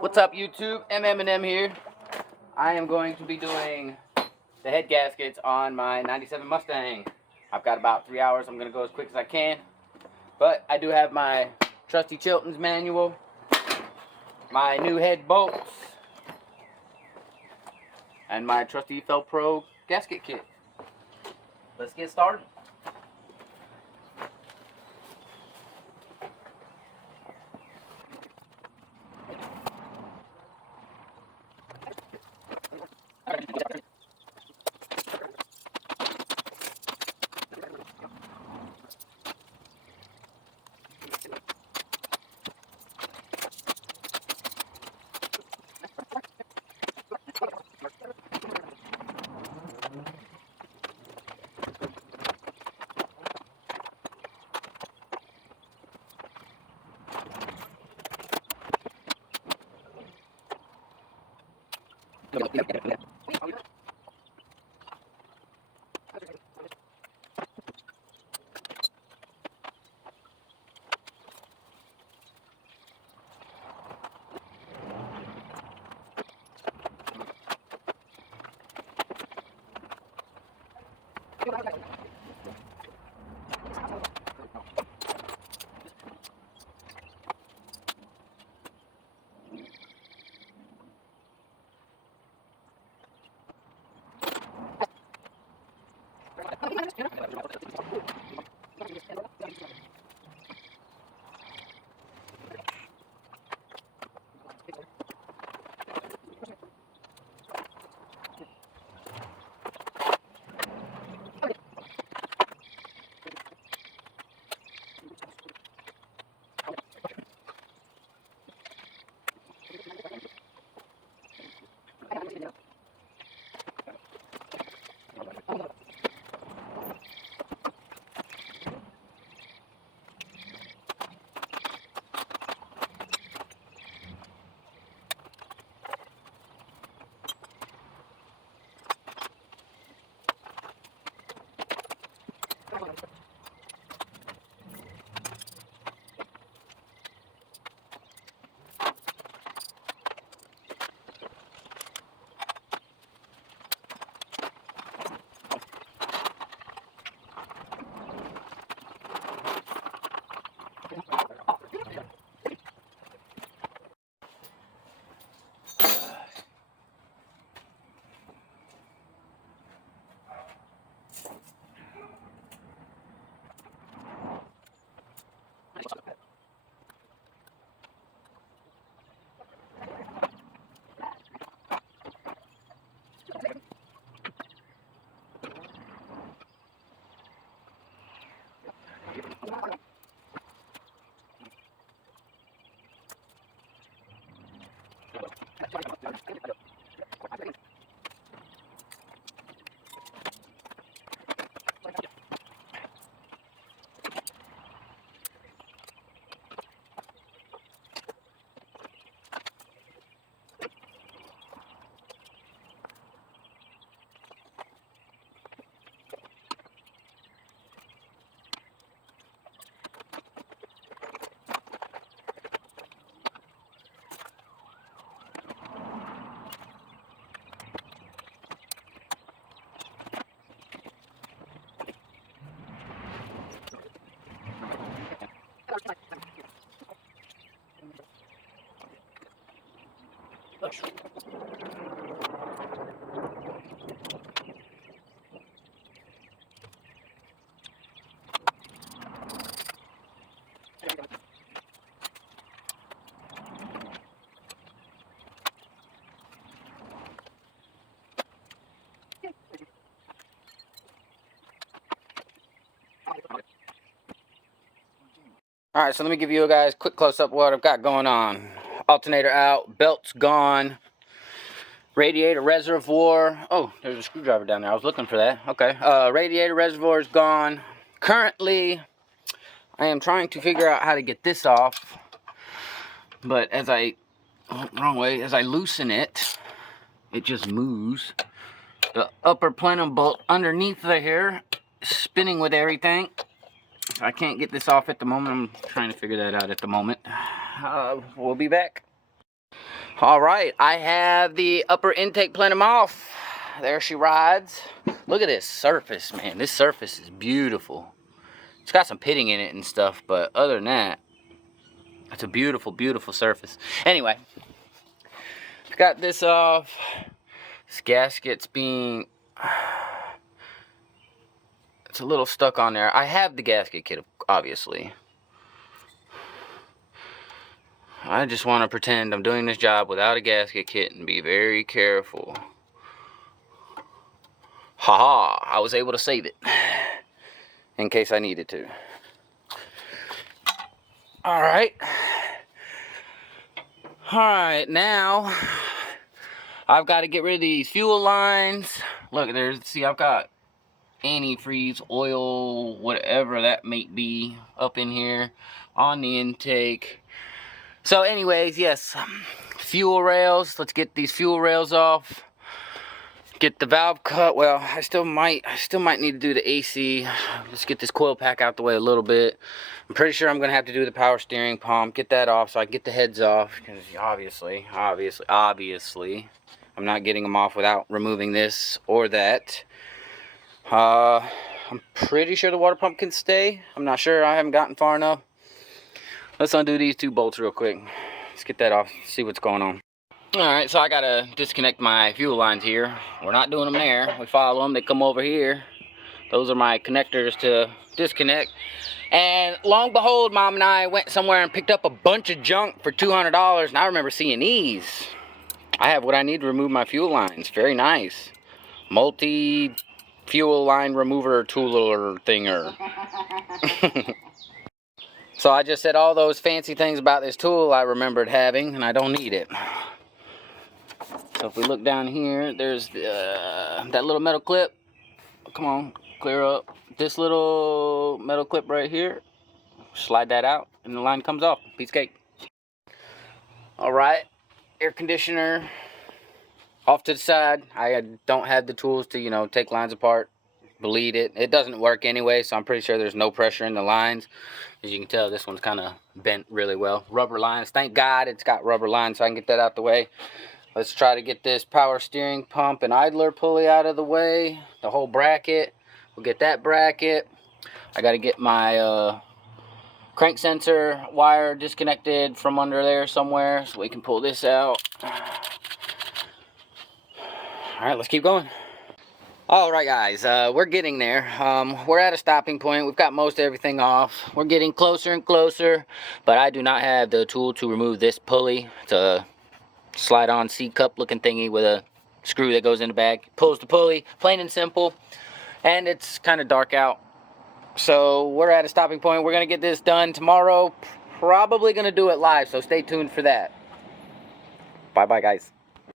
What's up, YouTube? M here. I am going to be doing the head gaskets on my 97 Mustang. I've got about 3 hours. I'm going to go as quick as I can. But I do have my trusty Chilton's manual, my new head bolts, and my trusty Felpro gasket kit. Let's get started. Alright, so let me give you guys a quick close-up of what I've got going on. Alternator out, belt's gone, radiator reservoir. Oh, there's a screwdriver down there. I was looking for that. Okay. Radiator reservoir is gone. Currently, I am trying to figure out how to get this off. But as I loosen it, it just moves. The upper plenum bolt underneath here is spinning with everything. I can't get this off at the moment. I'm trying to figure that out at the moment. We'll be back. All right, I have the upper intake plenum off. There she rides. Look at this surface, man. This surface is beautiful. It's got some pitting in it and stuff, but other than that, it's a beautiful, beautiful surface. Anyway, got this off. This gasket's being... It's a little stuck on there. I have the gasket kit, obviously. I just want to pretend I'm doing this job without a gasket kit and be very careful. Haha, I was able to save it in case I needed to. Alright. Alright, now I've got to get rid of these fuel lines. Look, there's, see, I've got antifreeze, oil, whatever that may be up in here on the intake. So anyways, yes, fuel rails. Let's get these fuel rails off. Get the valve cut. Well, I still might need to do the AC. Let's get this coil pack out the way a little bit. I'm pretty sure I'm gonna have to do the power steering pump. Get that off so I can get the heads off, because obviously, I'm not getting them off without removing this or that. I'm pretty sure the water pump can stay. I'm not sure. I haven't gotten far enough. Let's undo these two bolts real quick. Let's get that off, see what's going on. Alright, so I gotta disconnect my fuel lines here. We're not doing them there. We follow them, they come over here. Those are my connectors to disconnect. And long and behold, Mom and I went somewhere and picked up a bunch of junk for $200. And I remember seeing these. I have what I need to remove my fuel lines. Very nice. Multi-fuel line remover tooler thinger. So I just said all those fancy things about this tool I remembered having, and I don't need it. So if we look down here, there's that little metal clip. Come on, clear up. This little metal clip right here. Slide that out, and the line comes off. Piece of cake. All right, air conditioner off to the side. I don't have the tools to, you know, take lines apart, bleed it. It doesn't work anyway, so I'm pretty sure there's no pressure in the lines. As you can tell, this one's kind of bent really well. Rubber lines. Thank God it's got rubber lines, so I can get that out the way. Let's try to get this power steering pump and idler pulley out of the way. The whole bracket. We'll get that bracket. I got to get my crank sensor wire disconnected from under there somewhere so we can pull this out. Alright, let's keep going. Alright guys, we're getting there. We're at a stopping point. We've got most everything off. We're getting closer and closer, but I do not have the tool to remove this pulley. It's a slide-on C-cup looking thingy with a screw that goes in the back. Pulls the pulley, plain and simple. And it's kind of dark out. So we're at a stopping point. We're going to get this done tomorrow. Probably going to do it live, so stay tuned for that. Bye-bye, guys.